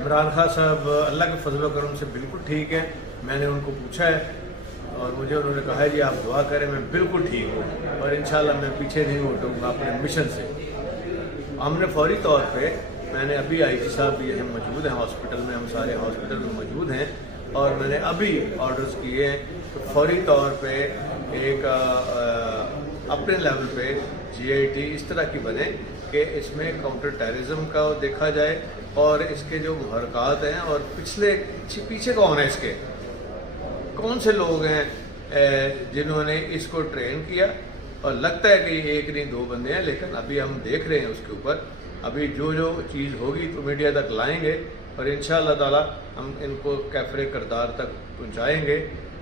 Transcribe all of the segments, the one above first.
इमरान खान साहब अल्लाह के फजल व करम से बिल्कुल ठीक है। मैंने उनको पूछा है और मुझे उन्होंने कहा है जी आप दुआ करें, मैं बिल्कुल ठीक हूँ और इंशाल्लाह मैं पीछे नहीं हटूँगा अपने मिशन से। हमने फौरी तौर पे, मैंने अभी आईजी साहब भी यहाँ मौजूद हैं हॉस्पिटल में, हम सारे हॉस्पिटल में मौजूद हैं और मैंने अभी ऑर्डर्स किए हैं तो फौरी तौर पे एक अपने लेवल पे GIT इस तरह की बने कि इसमें काउंटर टेररिज्म का देखा जाए और इसके जो मुहरकात हैं और पीछे कौन है, इसके कौन से लोग हैं जिन्होंने इसको ट्रेन किया। और लगता है कि एक नहीं दो बंदे हैं, लेकिन अभी हम देख रहे हैं उसके ऊपर। अभी जो जो चीज़ होगी तो मीडिया तक लाएंगे और इंशाअल्लाह ताला हम इनको कैफरे किरदार तक पहुंचाएंगे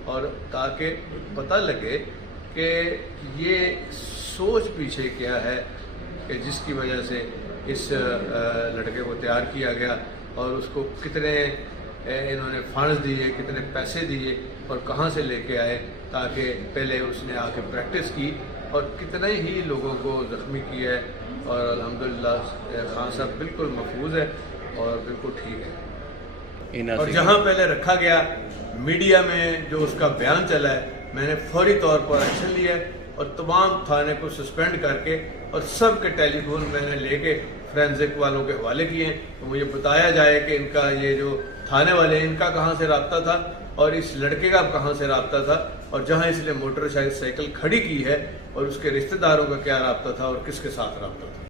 और ताकि पता लगे कि ये सोच पीछे क्या है कि जिसकी वजह से इस लड़के को तैयार किया गया और उसको कितने इन्होंने फंड्स दिए, कितने पैसे दिए और कहाँ से लेके आए, ताकि पहले उसने आके प्रैक्टिस की और कितने ही लोगों को ज़ख्मी किया है। और अल्हम्दुलिल्लाह खान साहब बिल्कुल महफूज है और बिल्कुल ठीक है। और जहाँ पहले रखा गया मीडिया में जो उसका बयान चला है, मैंने फौरी तौर पर एक्शन लिया है और तमाम थाने को सस्पेंड करके और सब के टेलीफोन मैंने लेके फोरेंसिक वालों के हवाले किए हैं। तो मुझे बताया जाए कि इनका ये जो थाने वाले इनका कहाँ से रब्ता था और इस लड़के का कहाँ से रब्ता था और जहाँ इसने मोटरसाइकिल खड़ी की है और उसके रिश्तेदारों का क्या रब्ता था और किसके साथ रब्ता था।